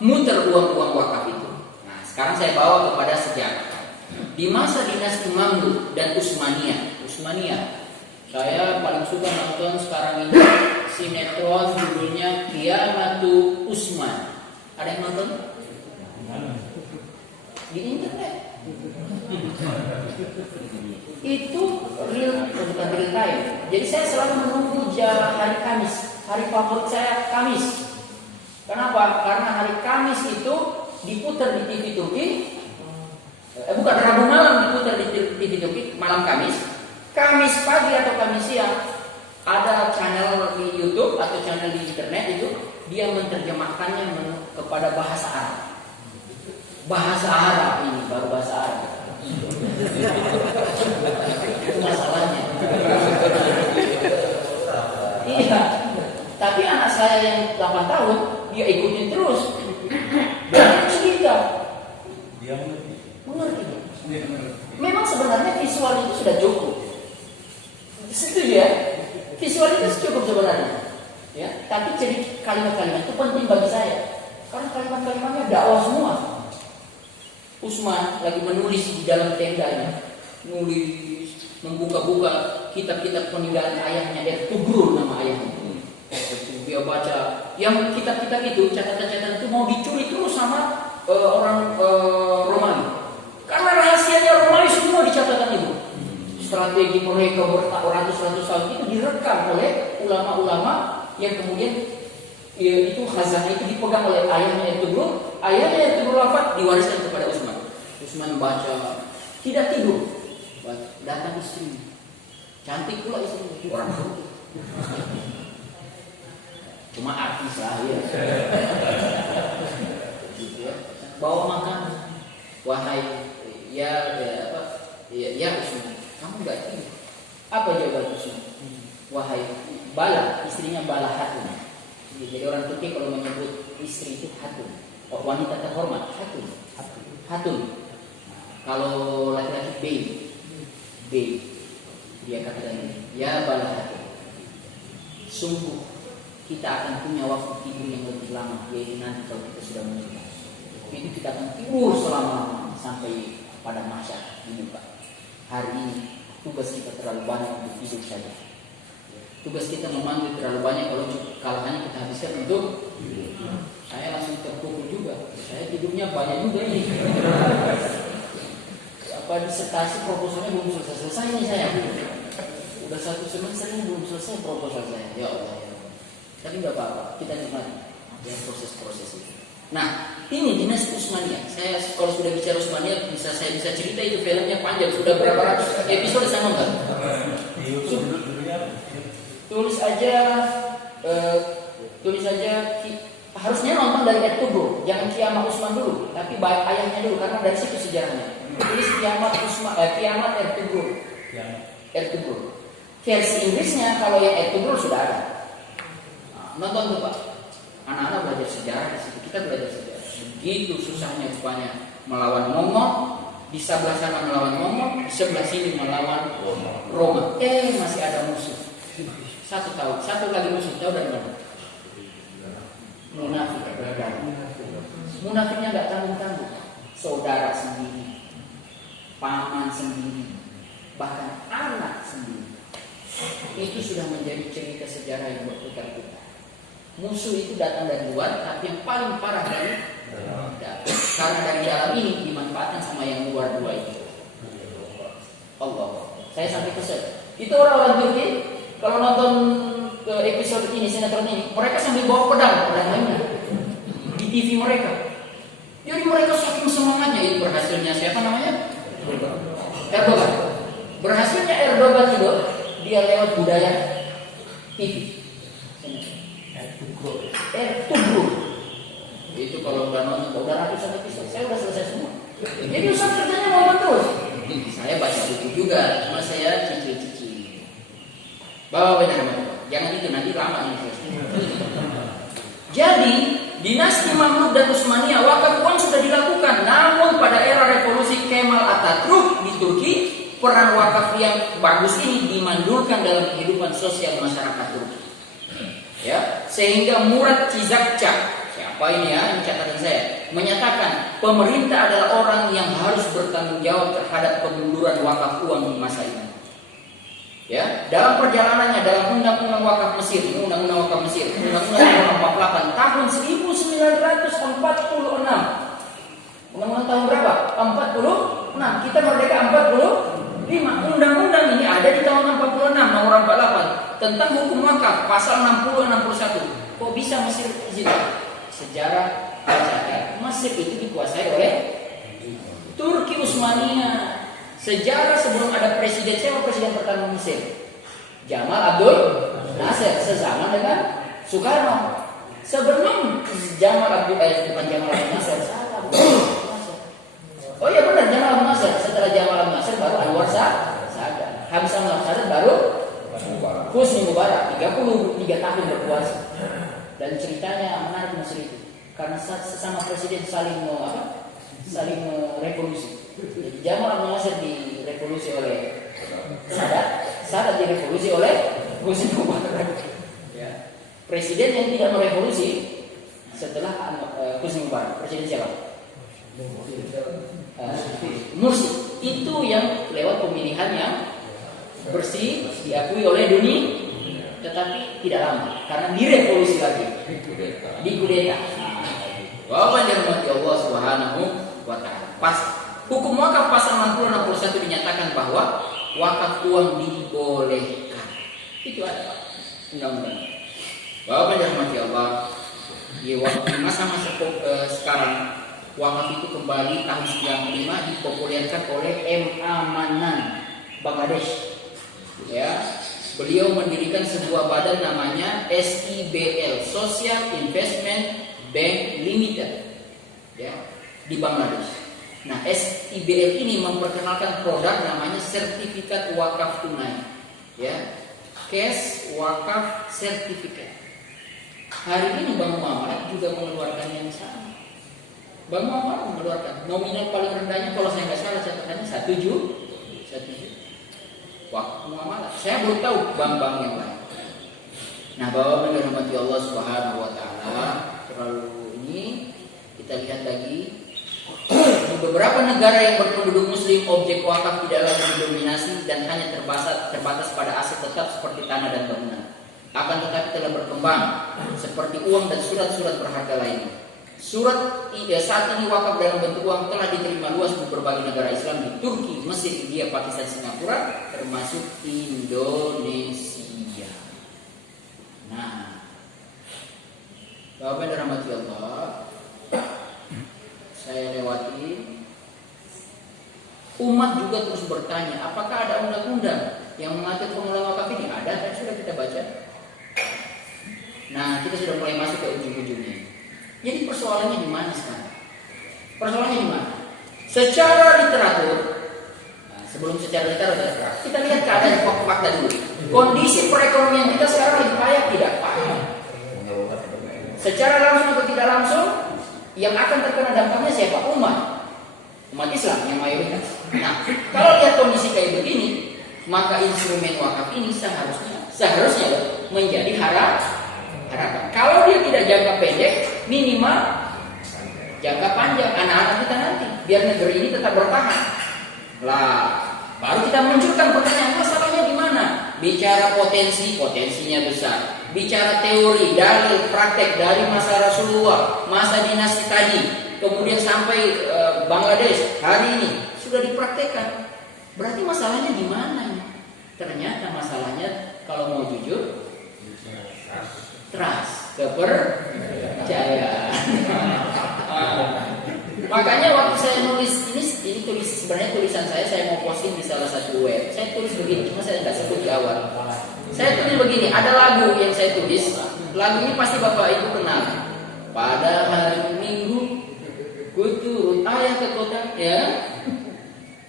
muter uang-uang wakaf itu. Nah, sekarang saya bawa kepada sejarah. Di masa dinasti Mamluk dan Utsmaniyah, saya paling suka nonton sekarang ini sinetron judulnya Qiyamatu Utsman. Ada yang nonton? Di internet. Itu bukan real time. Jadi saya selalu menunggu hari Kamis. Hari favorit saya Kamis. Kenapa? Karena hari Kamis itu diputar di TV Turki. Bukan, Rabu malam diputar di TV Turki, malam Kamis. Kamis pagi atau Kamis siang ada channel di YouTube atau channel di internet itu dia menerjemahkannya kepada bahasa Arab. Bahasa Arab ini baru bahasa Arab. Itu masalahnya. Iya. Tapi anak saya yang 8 tahun dia ikutin terus. Dia cerita. Dia mengerti. Memang sebenarnya visual itu sudah cukup. Setuju ya? Visual itu cukup sebenarnya. Ya, tapi jadi kalimat-kalimat itu penting bagi saya. Karena kalimat-kalimatnya dakwah semua. Utsman lagi menulis di dalam tendanya, nulis, membuka-buka kitab-kitab peninggalan ayahnya, Ertugrul nama ayahnya. Dia baca, yang kitab-kitab itu, catatan-catatan itu mau dicuri terus sama orang Romawi. Karena rahasianya Romawi semua di catatan itu. Strategi mereka beratus-ratus tahun itu direkam oleh ulama-ulama yang kemudian itu khazanah itu dipegang oleh ayahnya Ertugrul. Ayahnya Ertugrul wafat diwariskan kepada Utsman. Utsman baca, tidak tidur. Datang istri, cantik pula istri, orang Turki. Cuma artis lah ya. Bawa makan, wahai ya Utsman, kamu nggak tidur. Apa jawaban Utsman? Wahai Bala, istrinya Bala Hatun. Jadi orang Turki kalau menyebut istri itu Hatun, wanita terhormat, Hatun. Kalau laki-laki Bey, dia katakan ini, ya Bala Hatun, sungguh kita akan punya waktu tidur yang lebih lama, yaitu nanti kalau kita sudah menikah. Itu kita akan tidur selama sampai pada masa dibuka. Hari ini tugas kita terlalu banyak untuk tidur saja. Tugas kita memanggil terlalu banyak kalau hanya kita habiskan untuk saya langsung terpukul juga. Saya tidurnya banyak juga ini. Apa disertasi proposalnya belum selesai nih saya. Udah 1 semester ini belum selesai proposal saya. Ya Allah ya. Tapi nggak apa-apa, kita nikmati ya proses-proses itu. Nah, ini dinasti Utsmaniyah. Saya kalau sudah bicara Utsmaniyah saya bisa cerita itu filmnya panjang, sudah berapa ratus episode saya nonton. Tulis aja harusnya nonton dari Ertugrul, jangan Kiamat Utsman dulu, tapi baik ayahnya dulu karena dari situ sejarahnya. Tulis Kiamat Ertugrul. Versi Inggrisnya kalau yang Ertugrul sudah ada. Nonton tuh Pak. Anak-anak belajar sejarah di situ, kita belajar sejarah. Begitu susahnya rupanya melawan Mongol, di sebelah sana melawan Mongol, di sebelah sini melawan Roma. Masih ada musuh. Satu lagi musuh, tahu dari mana? Munafik. Munafiknya nggak tanggung-tanggung. Saudara sendiri, paman sendiri, bahkan anak sendiri. Itu sudah menjadi cerita sejarah yang berputar-putar. Musuh itu datang dari luar, tapi yang paling parah dari dalam. Karena dari dalam ini dimanfaatkan sama yang luar dua itu. Allah. Saya sampai kesel. Itu orang-orang Turki kalau nonton ke episode ini, sinetron ini, mereka sambil bawa pedang lainnya di TV mereka. Jadi mereka saking semangatnya. Itu berhasilnya siapa namanya? Erdogan. Berhasilnya Erdogan itu dia lewat budaya TV. Ertugrul. Itu kalau udah nonton, udah ratusan episode, saya udah selesai semua. Jadi Ustaz kerjanya nonton terus. Saya baca buku juga, cuma saya cicil-cicil. Bawa benar nama, jangan itu nanti lama ini. Jadi dinasti Mamluk dan Utsmaniyah wakaf uang sudah dilakukan, namun pada era revolusi Kemal Atatürk di Turki, peran wakaf yang bagus ini dimandulkan dalam kehidupan sosial masyarakat Turki. Ya, sehingga Murat Çizakça, siapa poin ya, ini catatan saya, menyatakan pemerintah adalah orang yang harus bertanggung jawab terhadap kemunduran wakaf uang di masa ini. Ya, dalam perjalanannya dalam Undang-Undang Wakaf Mesir, Undang-Undang Wakaf Mesir, Undang-Undang Nomor 48 tahun 1946. Undang-Undang tahun berapa? 46. Kita merdeka 45. Undang-undang ini ada di tahun 46 nomor 48 tentang hukum wakaf pasal 60 61. Kok bisa Mesir izin? Sejarah mencatat Mesir itu dikuasai oleh Turki Utsmaniyah. Sejarah sebelum ada presiden, siapa presiden pertama Mesir? Jamal Abdul Nasser, sezaman dengan Soekarno. Sebelum Jamal Abdul bukan Jamal Abdul Nasser, salah. Oh iya benar, Jamal Abdul Nasser. Setelah Jamal Abdul Nasser baru Anwar Sadat. Habis Anwar Sadat baru Husni Mubarak 33 tahun berkuasa. Dan ceritanya menarik Mesir itu karena sesama presiden saling revolusi. Jadi Jamal Abdul Nasser direvolusi oleh Sadat direvolusi oleh Husni Mubarak. Ya. Presiden yang tidak merevolusi setelah Husni Mubarak, presiden siapa? Mursi. Itu yang lewat pemilihan yang bersih diakui oleh dunia, tetapi tidak lama karena direvolusi lagi, dikudeta. Bapak yang dirahmati Allah Subhanahu wa taala. Pas hukum wakaf pasal 60 61 dinyatakan bahwa wakaf uang dibolehkan. Itu ada undang-undang. Bapak yang dirahmati Allah, di masa-masa sekarang wakaf itu kembali tahun 95 dipopulerkan oleh M. Amanan Bangladesh. Ya, beliau mendirikan sebuah badan namanya SIBL, Social Investment Bank Limited, ya, di Bangladesh. Nah, SIBL ini memperkenalkan produk namanya sertifikat wakaf tunai, ya, cash wakaf sertifikat. Hari ini Bank Muamalat juga mengeluarkan yang sama. Bank Muamalat mengeluarkan nominal paling rendahnya kalau saya nggak salah catatannya 1 juta. Wakaf muamalah. Saya belum tahu bank-bank yang lain. Nah, bahwa dirahmati Allah Subhanahu wa taala, terlalu ini kita lihat lagi di beberapa negara yang berpenduduk muslim, objek wakaf tidak lagi didominasi dan hanya terbatas pada aset tetap seperti tanah dan bangunan. Akan tetapi telah berkembang seperti uang dan surat-surat berharga lainnya. Saat ini wakaf dalam bentuk uang telah diterima luas di berbagai negara Islam di Turki, Mesir, India, Pakistan, Singapura, termasuk Indonesia. Nah, Bapak dan rahmati Allah, saya lewati. Umat juga terus bertanya, apakah ada undang-undang yang mengatur pengelolaan wakaf ini? Ada, dan sudah kita baca. Nah, kita sudah mulai masuk ke ujung-ujungnya. Jadi persoalannya di mana sekarang? Persoalannya di mana? Secara literatur, nah, sebelum secara literatur, kita lihat keadaan fakta dulu. Kondisi perekonomian kita sekarang lagi payah tidak? Payah. Secara langsung atau tidak langsung, yang akan terkena dampaknya siapa? Umat Islam yang mayoritas. Nah, kalau lihat kondisi kayak begini, maka instrumen wakaf ini seharusnya menjadi harapan. Kalau dia tidak jangka pendek, minimal jangka panjang anak-anak kita nanti, biar negeri ini tetap bertahan. Lah, baru kita munculkan pertanyaan, masalahnya di mana? Bicara potensinya besar. Bicara teori, dalil, praktek dari masa Rasulullah, masa dinasti tadi, kemudian sampai Bangladesh hari ini sudah dipraktekkan. Berarti masalahnya di mana? Ternyata masalahnya kalau mau jujur, trust, kepercayaan. Makanya waktu saya nulis ini sebenarnya tulisan saya mau posting di salah satu web. Saya tulis begini, cuma saya nggak sebut di awal. Saya tulis begini, ada lagu yang saya tulis. Lagu ini pasti Bapak Ibu kenal. Pada hari Minggu, ku turut ayah ke kota, ya.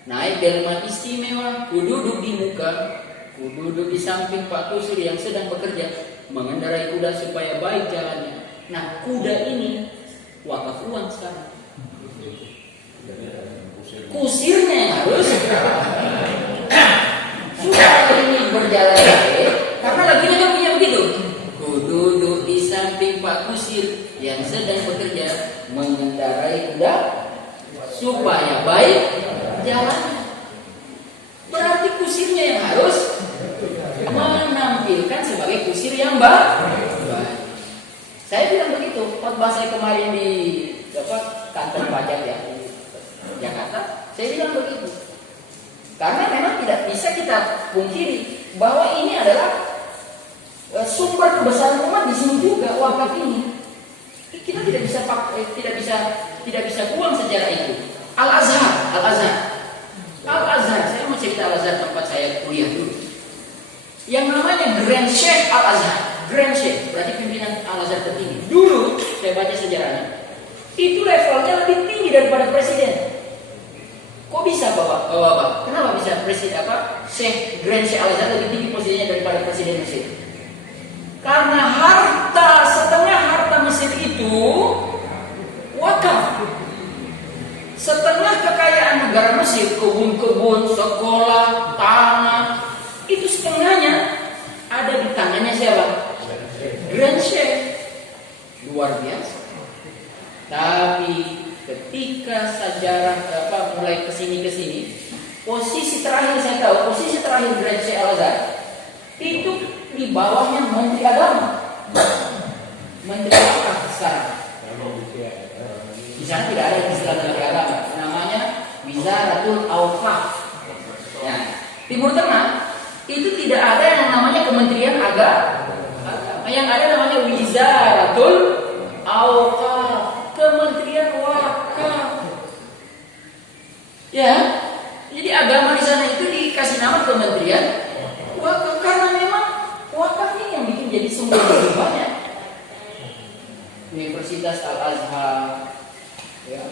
Naik delman istimewa, ku duduk di muka, ku duduk di samping Pak Kusir yang sedang bekerja, mengendarai kuda supaya baik jalannya. Nah, kuda ini wakaf uang sekarang. Kusirnya yang harus supaya ini berjalan baik. Karena lagunya kan punya begitu. Ku duduk di samping Pak Kusir yang sedang bekerja mengendarai kuda supaya baik jalannya. Berarti kusirnya yang harus menampilkan sebagai kusir yang baik. Saya bilang begitu, khotbah saya kemarin di kantor pajak ya di Jakarta, saya bilang begitu. Karena memang tidak bisa kita pungkiri bahwa ini adalah sumber kebesaran umat di sini juga, wakaf ini. Kita tidak bisa buang sejarah itu. Al-Azhar, saya mau cerita Al-Azhar tempat saya kuliah dulu. Yang namanya Grand Sheikh Al-Azhar, Grand Sheikh berarti pimpinan Al-Azhar tertinggi. Dulu saya baca sejarahnya, itu levelnya lebih tinggi daripada presiden. Kok bisa Bapak? Kenapa bisa presiden Sheikh Grand Sheikh Al-Azhar lebih tinggi posisinya daripada presiden Mesir? Karena setengah harta Mesir itu wakaf. Setengah kekayaan negara Mesir, kebun-kebun, sekolah, tanah, itu setengahnya ada di tangannya siapa? Grand Sheikh. Luar biasa. Tapi ketika sejarah mulai kesini, posisi terakhir saya tahu, posisi terakhir Grand Sheikh Al-Azhar itu di bawahnya Menteri Agama, Menteri Agama sekarang. Di sana tidak ada istilah Menteri Agama, namanya Wizaratul Awqaf. Ya. Timur Tengah itu tidak ada yang namanya Kementerian Agama, yang ada namanya Wizaratul Awqaf, Kementerian Wakaf. Ya, jadi agama di sana itu dikasih nama Kementerian Wakaf karena memang wakaf ini yang bikin jadi sumber lebih banyak. Universitas Al-Azhar, ya,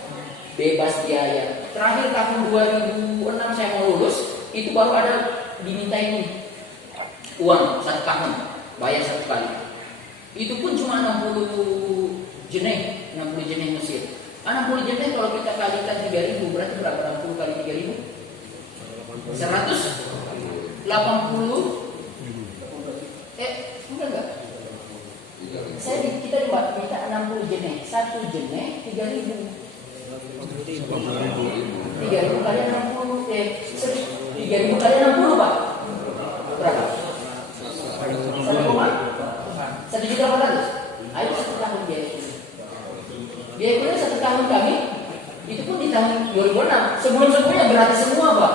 bebas biaya. Terakhir tahun 2006 saya mau lulus, itu baru ada diminta ini uang 1 tahun, bayar 1 kali. Itu pun cuma 60 jeneh Mesir. 60 jeneh kalau kita kalikan 3.000 berarti berapa? 60 kali 3.000? 180. Enggak. Kita minta 60 jeneh. 1 jeneh 3.000. 3.000 kali 60 3.000 kali 60 Pak. Berapa? 1.400.000. Ayo 1 tahun biaya kuliah. Biaya kuliah 1 tahun kami itu pun di tahun 2006. Sebelum-sebelumnya gratis semua Pak.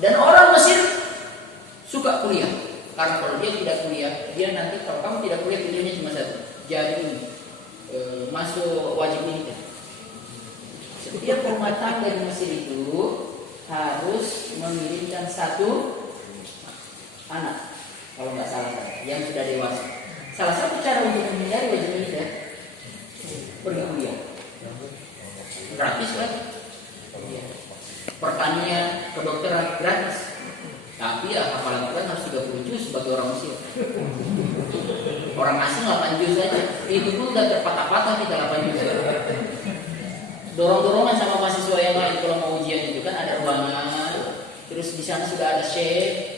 Dan orang Mesir suka kuliah. Karena kalau dia tidak kuliah, dia nanti kalau kamu tidak kuliah pilihannya cuma 1. Jadi masuk wajib militer. Setiap rumah tangga di Mesir itu harus mengirimkan 1 anak, kalau nggak salah yang sudah dewasa. Salah satu cara untuk menghindari wajib militer pergi kuliah. Gratis kan? Pertanian, kedokteran gratis. Tapi ya hafalan Quran harus 30 juz sebagai orang Mesir. Orang asing 8 juz saja. Itu pun udah terpatah-patah kita 8 juz. Dorong-dorongan sama mahasiswa yang lain kalau mau ujian itu kan ada ruangan. Terus di sana sudah ada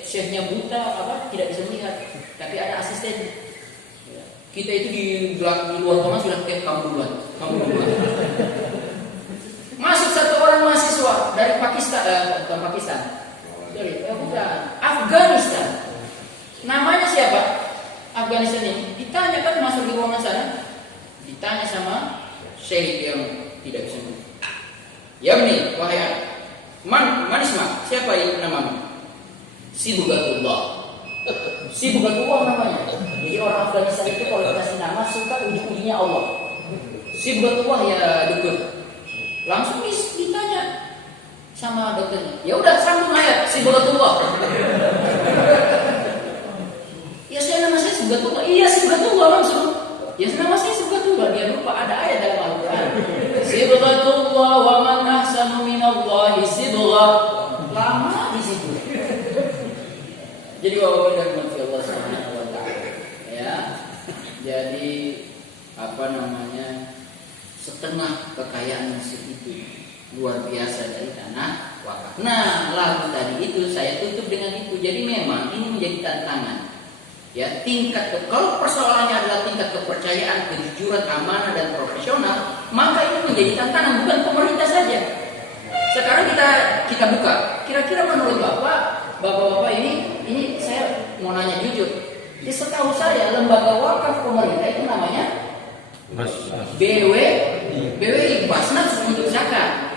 chefnya buta tidak bisa melihat. Tapi ada asisten. Kita itu di luar ruangan sudah kayak kamu duluan. Masuk 1 orang mahasiswa dari Pakistan. Bukan, Afghanistan. Namanya siapa? Afghanistan ini. Ditanya kan masuk di ruangan sana. Ditanya sama syekh yang tidak bisa melihat. Ya ini, wahai Manisma, siapa yang namamu? Sibghatullah namanya. Jadi orang Afghanistan itu kalau dikasih nama suka ujung-ujungnya Allah. Sibghatullah ya dukun. Langsung ditanya sama dokternya. Ya udah sambung ayat Sibghatullah. Ya nama saya Sibghatullah. Iya Sibghatullah langsung. Ya nama saya Sibghatullah. Dia lupa ada ayat dalam Al-Quran. Sibghatullah wa man ahsanu minallahi sibghah. Lama di situ. Jadi bapak dan ibu Allah Subhanahu wa taala. Ya. Jadi setengah kekayaan Mesir itu luar biasa dari tanah wakaf. Nah, lalu tadi itu saya tutup dengan itu. Jadi memang ini menjadi tantangan. Ya, kalau persoalannya adalah tingkat kepercayaan, kejujuran, amanah dan profesional, maka ini menjadi tantangan, bukan pemerintah saja. Sekarang kita buka. Kira-kira menurut Bapak-bapak ini saya mau nanya jujur. Di setahu saya lembaga wakaf pemerintah itu namanya BWI, Basnas untuk zakat.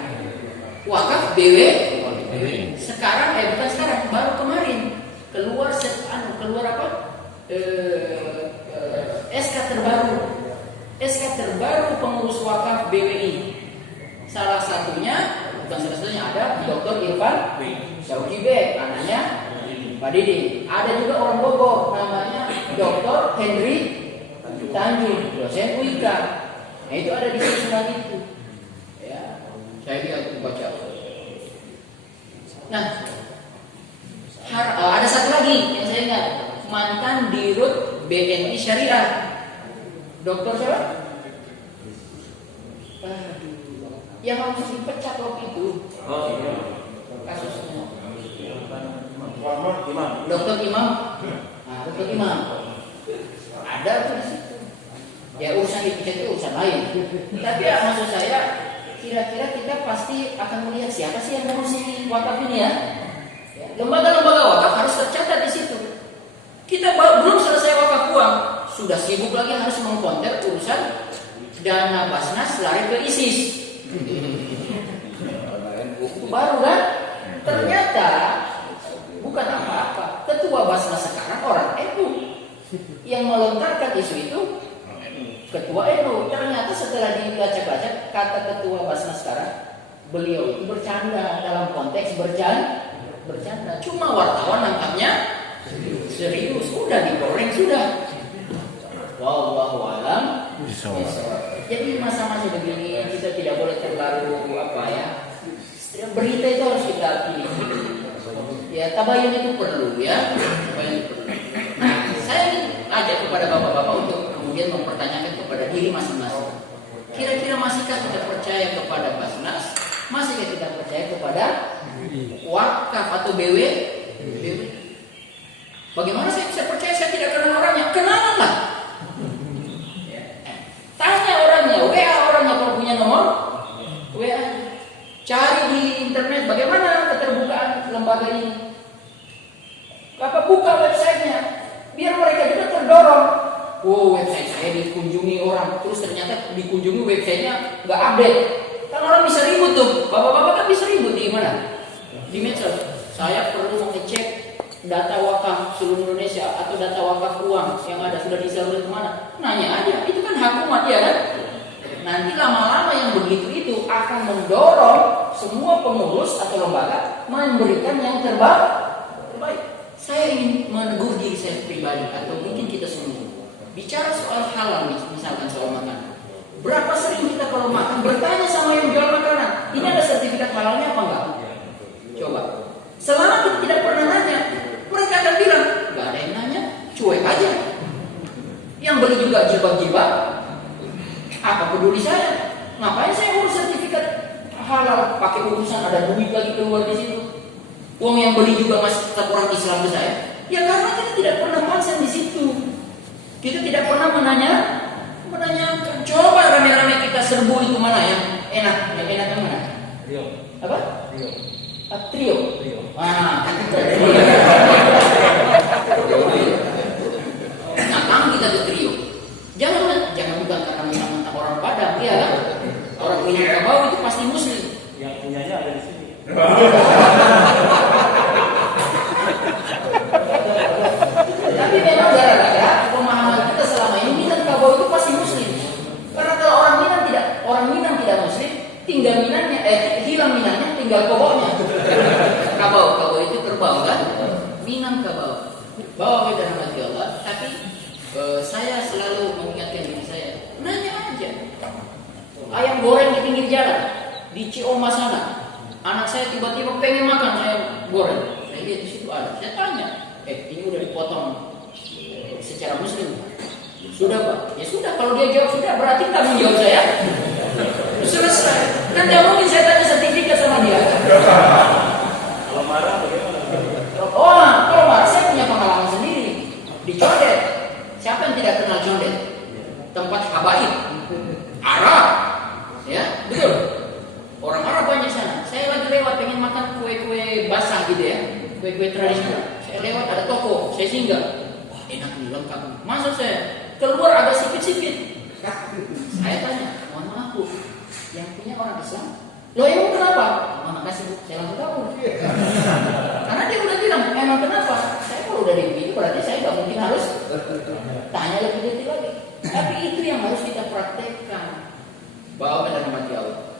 Wakaf BWI. Sekarang bukan sekarang, baru kemarin keluar apa? SK terbaru pengurus wakaf BWI. Salah satunya ada Dr. Irfan Syauqi Bek, anaknya Pak Didi. Ada juga orang Bogor namanya Dr. Henry Tanjung, dosen UIKA. Nah, itu ada di susunan itu. Ya, saya lihat baca. Nah, ada satu lagi yang saya ingat, mantan Dirut BNI Syariah, Dokter siapa? Yang harus dipecat waktu itu. Kasusnya. Dokter Imam. Nah, Dokter Imam. Ada tuh di situ. Ya urusan dipecat itu urusan lain. Tapi ya maksud saya, kira-kira kita pasti akan melihat siapa sih yang mengurusi wakaf ini ya. Lembaga-lembaga wakaf harus tercatat di situ. Kita belum selesai wakaf uang, sudah sibuk lagi harus mengkonter urusan dana Basnas lari ke ISIS. Itu baru kan? Ternyata bukan apa-apa. Ketua Basnas sekarang orang NU yang melontarkan isu itu. Ketua NU. Ternyata setelah dibaca-baca kata ketua Basnas sekarang, beliau itu bercanda dalam konteks bercanda. Cuma wartawan nangkapnya serius, sudah digoreng sudah. Wallahu a'lam. Jadi masa-masa begini kita tidak boleh terlalu berita itu harus kita pilih. Ya, tabayun itu perlu ya. Nah, saya ingin ajak kepada bapak-bapak untuk kemudian mempertanyakan kepada diri masing-masing. Kira-kira masihkah kita percaya kepada Basnas? Masihkah kita percaya kepada wakaf atau BW? Bagaimana saya bisa percaya? Saya tidak kenal orangnya. Kenalanlah. Tanya orangnya, WA orangnya kalau punya nomor, WA. Cari di internet bagaimana keterbukaan lembaga ini. Buka websitenya, biar mereka juga terdorong. Oh, website saya dikunjungi orang, terus ternyata dikunjungi websitenya nggak update. Kan orang bisa ribut tuh, bapak-bapak kan bisa ribut di mana? Di medsos. Saya perlu mengecek data wakaf seluruh Indonesia atau data wakaf uang yang ada sudah disalurkan kemana? Nanya aja, itu kan hak umat ya kan? Nanti lama-lama yang begitu itu akan mendorong semua pengurus atau lembaga memberikan yang terbaik. Saya ingin menegur diri saya pribadi atau mungkin kita semua. Bicara soal halal misalkan soal makanan. Berapa sering kita kalau makan bertanya sama yang jual makanan, ini ada sertifikat halalnya apa enggak? Coba. Selama kita tidak pernah nanya, mereka akan bilang, enggak ada yang nanya, cuek aja. Yang beli juga jilbab-jilbab, apa peduli saya? Ngapain saya urus sertifikat halal? Pakai urusan ada duit lagi keluar di situ. Uang yang beli juga masih tetap orang Islam ke saya. Ya karena kita tidak pernah konsen di situ. Kita tidak pernah menanyakan. Coba rame-rame kita serbu itu mana yang enak yang mana? Trio. Apa? Trio. Nah, nah, kita ke trio. Jangan bukan karena mentang-mentang orang Padang, ya kan? Orang Minangkabau itu pasti Muslim. Yang punyanya ada di sini. Tapi memang gara-gara pemahaman kita selama ini Minangkabau itu pasti Muslim. Karena kalau orang Minang tidak Muslim, tinggal Minangnya, hilang Minangnya, tinggal Kabaunya. Kabau itu kerbau kan? Minangkabau. Bawa dan rahmati Allah. Tapi saya selalu mengingatkan diri saya, nanya aja. Ayam goreng di pinggir jalan di Cioma sana. Anak saya tiba-tiba pengen makan ayam goreng. Saya lihat di situ ada. Saya tanya, ini udah dipotong secara Muslim? Sudah Pak? Ya sudah. Kalau dia jawab sudah, berarti tanggung jawab saya selesai. Kan tidak mungkin saya tanya sertifikat sama dia. Kalau marah bagaimana? Kalau marah saya punya pengalaman sendiri. Di Condet. Siapa yang tidak kenal Condet? Tempat habaib Arab. Ya, kue-kue tradisional. Saya lewat ada toko, saya singgah. Wah enak nih, lengkap. Masuk saya, keluar agak sipit-sipit. Saya tanya, mohon maaf Bu, yang punya orang Islam? Loh emang kenapa? Oh, makasih Bu, saya langsung tahu. Karena dia udah bilang, emang kenapa? Saya kalau udah begitu berarti saya nggak mungkin harus tanya lebih detail lagi. Tapi itu yang harus kita praktekkan. Bawa pada rahmat Allah.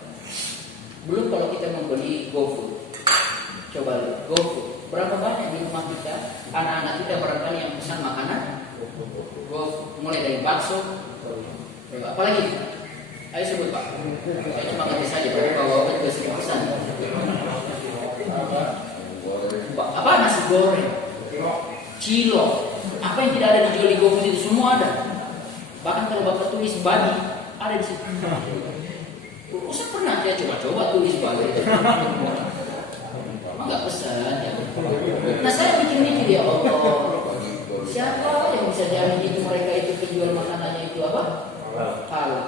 Belum kalau kita membeli GoFood. Coba lihat, GoFood. Berapa banyak di rumah kita, anak-anak kita barangkali yang pesan makanan GoFood. Mulai dari bakso, apalagi? Ayo sebut Pak. Saya cuma ngerti saja, tapi bawa juga sering pesan. Apa nasi goreng, cilok, apa yang tidak ada dijual di GoFood itu semua ada. Bahkan kalau Bapak tulis babi, ada di situ. Saya pernah ya coba-coba tulis babi. Emang nggak pesan ya. Nah saya mikir-mikir ya Allah, siapa yang bisa jamin itu mereka itu penjual makanannya itu apa? Halal.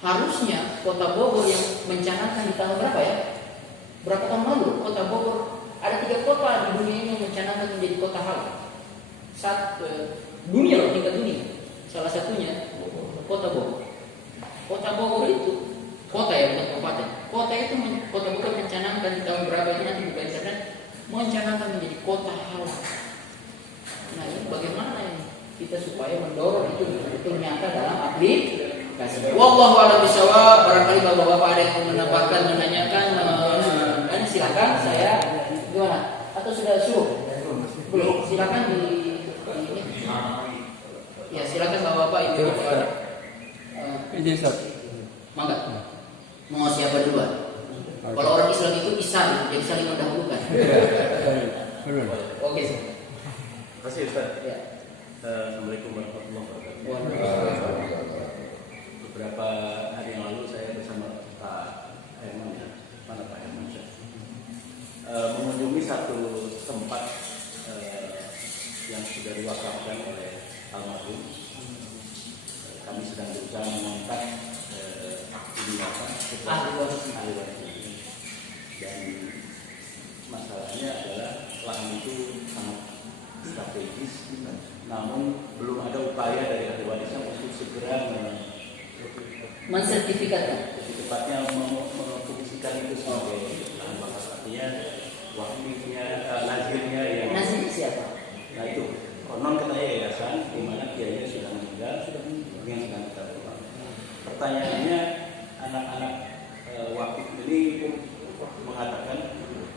Harusnya Kota Bogor yang mencanangkan di tahun berapa ya? Berapa tahun lalu Kota Bogor ada 3 kota di dunia ini yang mencanangkan menjadi kota halal. Dunia loh, tingkat dunia. Salah satunya Kota Bogor. Kota Bogor itu kota ya, bukan kabupaten. Kota itu Kota Bogor mencanangkan di tahun berapa ini nanti buka internet, mencanangkan menjadi kota halal. Nah ini bagaimana ini kita supaya mendorong itu betul nyata dalam aplikasi. Wallahu a'lam bishawab. Barangkali bapak-bapak ada yang menambahkan, menanyakan, dan silakan saya gimana? Atau sudah suruh? Belum. Silakan di ini. Ya silakan bapak-bapak itu. Mangga. Mau siapa duluan? Kalau orang Islam itu isan, jadi saling mendahulukan. Oke. Terima kasih Ustaz. Ya. Assalamualaikum warahmatullahi wabarakatuh. Beberapa hari yang lalu saya bersama Pak Herman ya, mana Pak Herman? Mengunjungi satu tempat yang sudah diwakafkan oleh almarhum. Kami sedang berusaha mengangkat ahli waris ini. Dan masalahnya adalah lahan itu sangat strategis, namun belum ada upaya dari ahli warisnya untuk segera mensertifikatkan, tepatnya memfungsikan itu sebagai lahan wakaf, artinya wakilnya, nazirnya yang. Nazir siapa? Nah itu konon katanya yayasan di mana kiainya sudah meninggal, yang sedang kita lakukan. Pertanyaannya, anak-anak wakif ini mengatakan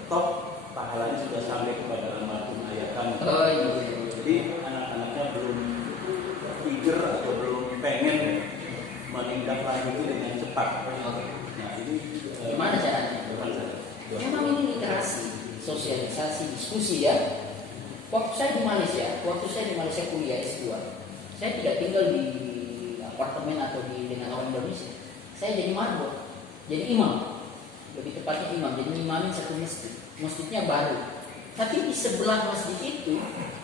toh pahalanya sudah sampai kepada almarhum ayah kami. Oh, iya. Jadi anak-anaknya belum eager atau belum pengen menindaklanjuti dengan cepat. Nah ini Gimana caranya? Memang ini literasi, sosialisasi, diskusi ya. Waktu saya di Malaysia kuliah S2, saya tidak tinggal di apartemen atau dengan orang Indonesia. Saya jadi marbot, jadi imam, lebih tepatnya imam, jadi imamin satu masjid. Masjidnya baru, tapi di sebelah masjid itu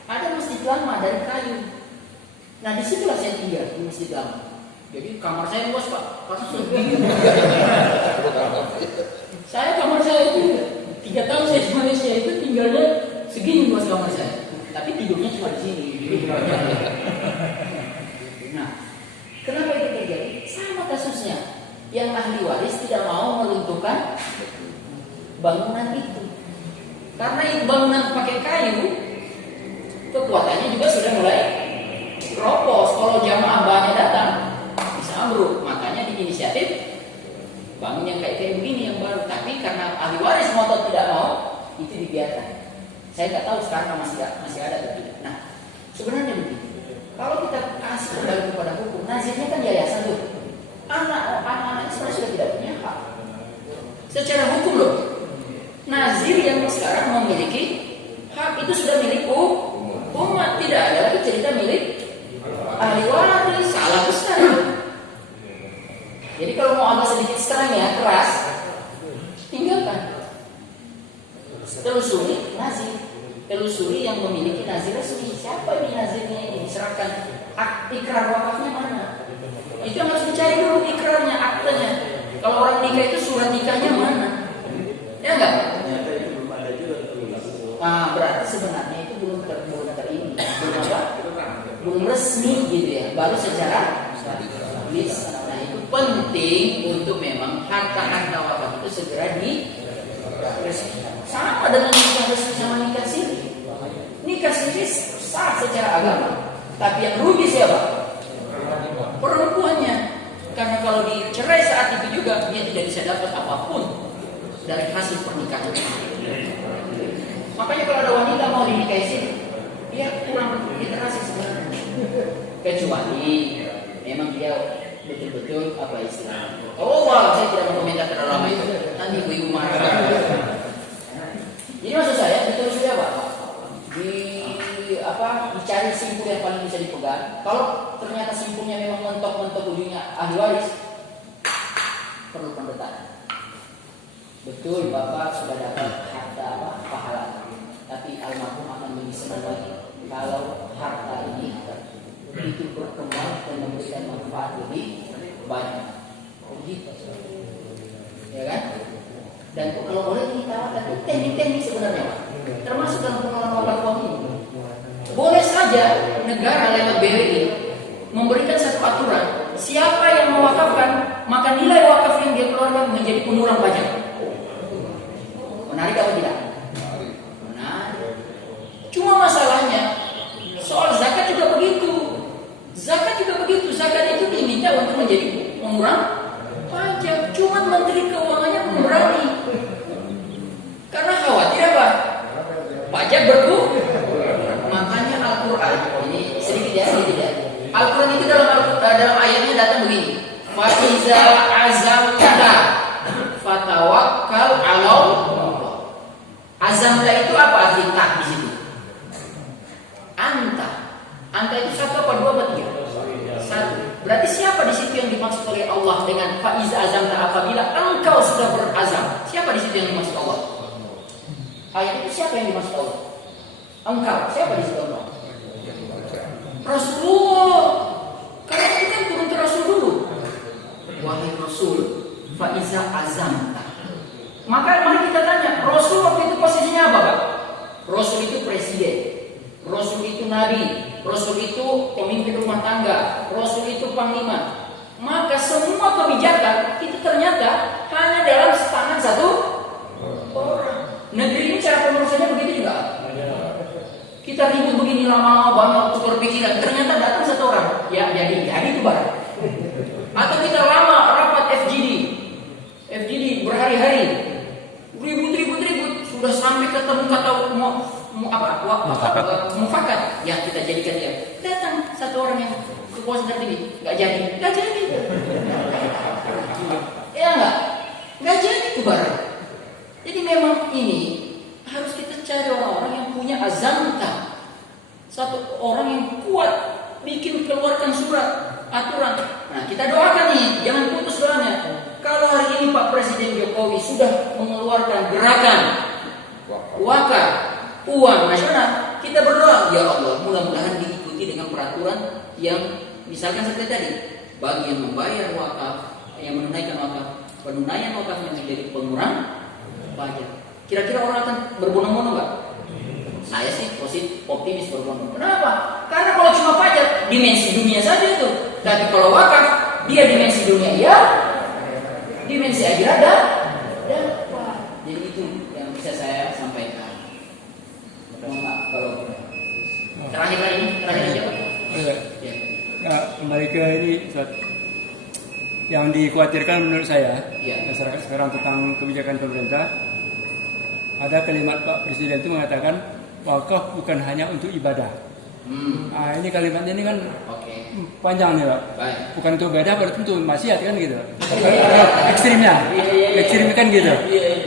ada masjid lama dari kayu. Nah disitulah saya tinggal di masjid lama. Jadi kamar saya luas Pak, karena saya kamar saya itu 3 tahun saya di Malaysia itu tinggalnya segini luas kamar saya, tapi tidurnya cuma di sini. Nah, kenapa itu terjadi? Sama kasusnya, yang ahli waris tidak mau meruntuhkan bangunan itu, karena itu bangunan pakai kayu, kekuatannya juga sudah mulai keropos. Kalau jamaah banyak datang, bisa ambruk. Makanya diinisiatif bangun yang kayak begini yang baru. Tapi karena ahli waris ngotot tidak mau, itu dibiarkan. Saya nggak tahu sekarang masih ada atau tidak. Nah, sebenarnya begini. Kalau kita kasih kembali kepada hukum, nazirnya kan yayasan tuh. Anak-anak sebenarnya sudah tidak punya hak. Secara hukum loh, nazir yang sekarang memiliki hak itu sudah milik umat. Tidak ada lagi cerita milik ahli waris. Salah besar. Jadi kalau mau agak sedikit serang ya, keras, tinggalkan. Telusuri nazir, telusuri yang memiliki nazir resmi. Siapa ini nazirnya ini? Diserahkan ikrar wakafnya mana? Itu yang harus dicari dulu, ikrarnya, aktenya. Kalau orang nikah itu surat nikahnya mana? Ya enggak? Ternyata itu belum ada juga. resmi gitu ya, baru secara lisan. Nah itu penting untuk memang harta wakaf itu segera diresmikan. Sama dengan nikah resmi sama nikah siri. Nikah siri sah secara agama, tapi yang rugi siapa? Perempuannya. Karena kalau dicerai saat itu juga dia tidak bisa dapat apapun dari hasil pernikahan. Makanya kalau ada wanita mau dinikahi sini, dia kurang literasi sebenarnya. Kecuali memang dia betul-betul apa istilahnya. Oh wah, saya tidak mau komentar terlalu lama itu. Nanti ibu-ibu marah. Jadi maksud saya betul sudah Pak. Dicari simpul yang paling bisa dipegang. Kalau ternyata simpulnya memang mentok-mentok ujungnya ahli waris, perlu pendataan. Betul Bapak sudah dapat harta pahala, tapi almarhum akan lebih senang lagi kalau harta ini itu berkembang dan memberikan manfaat lebih banyak. Begitu, ya kan? Dan kalau boleh ditawarkan itu teknik-teknik sebenarnya, termasuk dalam pengelolaan wakaf ini. Boleh saja negara lewat BRI memberikan satu aturan, siapa yang mewakafkan maka nilai wakaf yang dia keluarkan menjadi pengurangan pajak. Menarik apa tidak? Menarik. Cuma masalahnya soal zakat juga begitu. Zakat itu diminta untuk menjadi pengurang pajak. Cuma Menteri Keuangannya belum berani. Karena khawatir apa? Pajak berkurang. Makanya Al-Quran ini sedikit ya. Al-Quran itu dalam ayatnya datang begini. Fa'iza azamta fatawakkal 'ala Allah. Azamta itu apa arti tak di situ? Anta itu satu apa dua apa tiga? Satu. Berarti siapa di situ yang dimaksud oleh Allah dengan fa'iza azamta, apabila engkau sudah berazam? Siapa di situ yang dimaksud Allah? Ayat itu siapa yang dimaksud Allah? Engkau. Siapa di situ Allah? Rasulullah. Karena itu kan turun ke Rasul dulu. Wahai Rasul, fa'iza azamta. Maka mari kita tanya, Rasul waktu itu posisinya apa, Pak? Rasul itu presiden, Rasul itu nabi, Rasul itu pemimpin rumah tangga, Rasul itu panglima. Maka semua kebijakan itu ternyata hanya dalam tangan satu orang. Negeri ini cara pengurusannya begitu juga. Kita ribut begini lama-lama banyak tukar pikiran, ternyata datang satu orang. Ya jadi itu barang. Atau kita lama rapat FGD berhari-hari, ribut sudah sampai ketemu kata mufakat yang kita jadikan dia. Datang satu orang yang kekuasaan tertinggi, nggak jadi. Ya nggak jadi itu barang. Jadi memang ini harus kita cari orang-orang yang punya azamta. Satu orang yang kuat keluarkan surat aturan. Nah, kita doakan nih, jangan putus doanya. Kalau hari ini Pak Presiden Jokowi sudah mengeluarkan gerakan wakaf uang nasional, kita berdoa, ya Allah, mudah-mudahan diikuti dengan peraturan yang misalkan seperti tadi, bagi yang membayar wakaf, yang menunaikan wakaf, penunaian wakafnya menjadi pengurang pajak. Kira-kira orang akan berbondong-bondong nggak? Saya sih optimis berbondong. Kenapa? Karena kalau cuma pajak, dimensi dunia saja itu. Tapi kalau wakaf, dia dimensi dunia ya, dimensi akhirat dapat. Jadi itu yang bisa saya sampaikan. Mohon maaf kalau terakhir aja Pak. Ya. Ya, kembali ke ini, Ustaz. Yang dikhawatirkan menurut saya, masyarakat sekarang tentang kebijakan pemerintah, ada kalimat Pak Presiden itu mengatakan wakaf bukan hanya untuk ibadah. Nah, ini kalimatnya ini kan panjang nih Pak. Baik. Bukan untuk ibadah, berarti untuk maksiat kan gitu. Ekstrimnya, ekstrim kan gitu.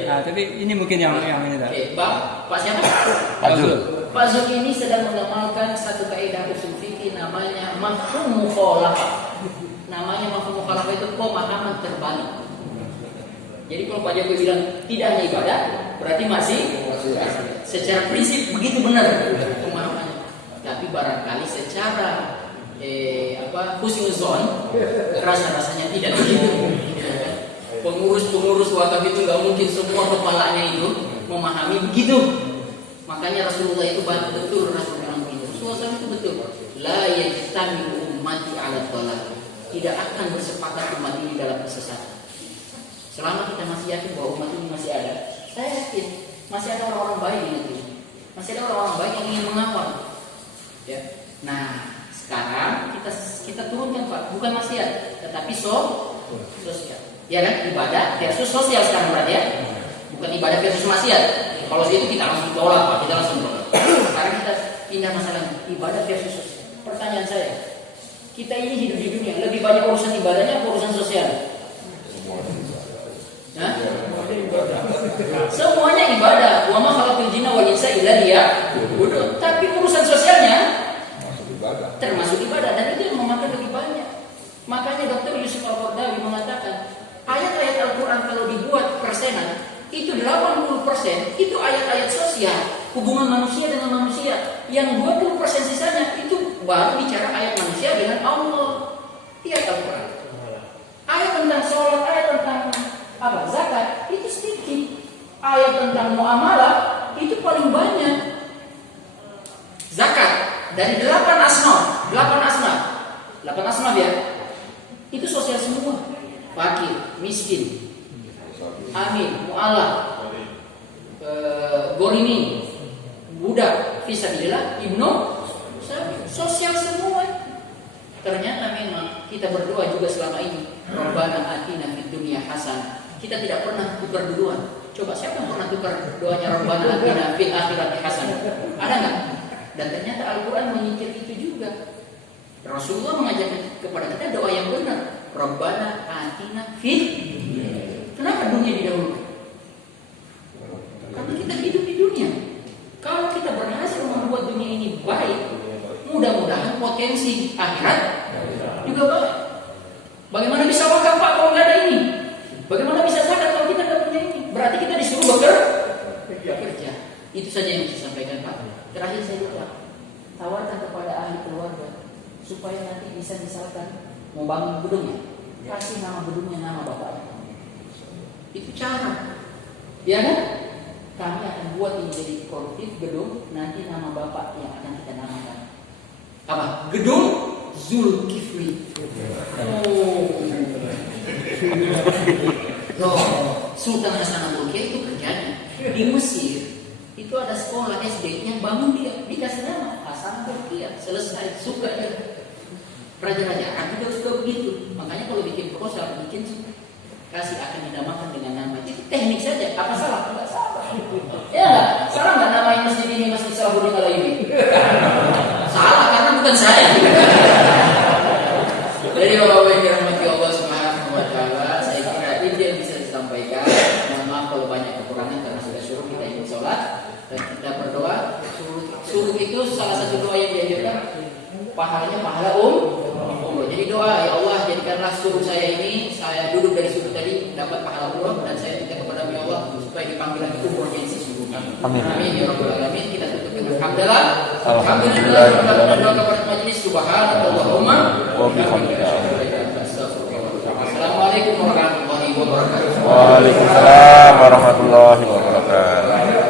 Nah, tapi ini mungkin yang ini Pak. Pak siapa? Pak Zul. Pak Zul ini sedang mengamalkan satu kaidah usul fikih namanya mafhum mukhalafah. Namanya mafhum mukhalafah itu pemahaman terbalik. Jadi kalau Pak Jokowi bilang tidak hanya ibadah, berarti masih secara prinsip begitu benar pemahamannya. Tapi barangkali secara husnuzon rasa-rasanya tidak begitu. Pengurus wakaf itu nggak mungkin semua kepalanya itu memahami begitu. Makanya Rasulullah itu betul Rasul bilang begitu. Rasulullah itu betul. La yajtami'u ummati 'ala dhalal. Tidak akan bersepakat umat ini dalam kesesatan. Selama kita masih yakin bahwa umat ini masih ada, saya yakin masih ada orang-orang baik di negeri ini. Masih ada orang-orang baik yang ingin mengawal. Ya. Nah, sekarang kita turunkan Pak, bukan maksiat, tetapi sosial. Ya kan? Ibadah versus sosial sekarang berarti ya. Bukan ibadah versus maksiat. Kalau itu kita langsung tolak Pak, kita langsung tolak. Sekarang kita pindah masalah ibadah versus sosial. Pertanyaan saya, kita ini hidup di dunia lebih banyak urusan ibadahnya atau urusan sosial? Hah? Semuanya ibadah. Wa ma khalaqtul jinna wal insa illa liya'budun. Tapi urusan sosialnya termasuk ibadah dan itu yang memakan lebih banyak. Makanya Dr. Yusuf Al-Qaradawi mengatakan ayat-ayat Al-Quran kalau dibuat persenan itu 80% itu ayat-ayat sosial, hubungan manusia dengan manusia. Yang 20% sisanya itu baru bicara ayat manusia dengan Allah. Iya Al-Quran. Ayat tentang sholat, ayat tentang zakat itu sedikit. Ayat tentang muamalah itu paling banyak. Zakat dari 8 asnaf ya. Itu sosial semua. Fakir, miskin, amin, mu'alaf, gorimi, budak, fisabilillah, ibnu, sosial semua. Ternyata memang kita berdoa juga selama ini. Rabbana atina fid dunya hasanah. Kita tidak pernah tukar duluan. Coba siapa yang pernah tukar doanya Rabbana atina fil akhirati hasanah? Ada nggak? Dan ternyata Al-Quran menyingkir itu juga. Rasulullah mengajarkan kepada kita doa yang benar. Rabbana atina fid. Kenapa dunia didahulukan? Karena kita hidup di dunia. Kalau kita berhasil membuat dunia ini baik, mudah-mudahan potensi akhirat juga baik. Bagaimana bisa wakaf Pak kalau nggak ada ini? Bagaimana bisa zakat kalau kita nggak punya ini? Berarti kita disuruh bekerja. Itu saja yang saya sampaikan Pak. Terakhir saya lupa, tawarkan kepada ahli keluarga supaya nanti bisa misalkan mau bangun gedungnya, kasih nama gedungnya nama bapaknya. Itu cara. Ya kan? Kami akan buat ini jadi kolektif gedung, nanti nama bapak yang akan kita namakan. Apa? Gedung Zulkifli. Sultan Hasan Al-Bolkiah itu kerjanya di Mesir. Itu ada sekolah SD yang bangun dia dikasih nama Hasan Al-Bolkiah. Selesai, suka dia. Raja-raja akan juga suka begitu. Makanya kalau bikin proposal, kasih akan dinamakan dengan nama itu teknik saja. Apa salah? Tidak salah. Ya nggak? Salah nggak namain masjid ini Masjid Salahuddin Al-Ayyubi? Salah karena bukan saya. Jadi Bapak yang dirahmati Allah Subhanahu wa taala, saya kira ini yang bisa disampaikan. Mohon maaf kalau banyak kekurangan karena sudah suruh kita ikut sholat dan kita berdoa. Suruh itu salah satu doa yang diajarkan, pahalanya pahala umroh. Jadi doa, ya Allah jadikanlah suruh saya ini, saya duduk dari suruh tadi dapat pahala umroh dan saya minta kepada Ya Allah supaya dipanggil lagi umrohnya yang sesungguhnya. Amin. Amin ya rabbal alamin. Kita tutup dengan hamdalah. Alhamdulillah. Doa kepada majelis subhanallahumma wa bihamdika. Assalamualaikum warahmatullahi wabarakatuh. Waalaikumsalam warahmatullahi wabarakatuh.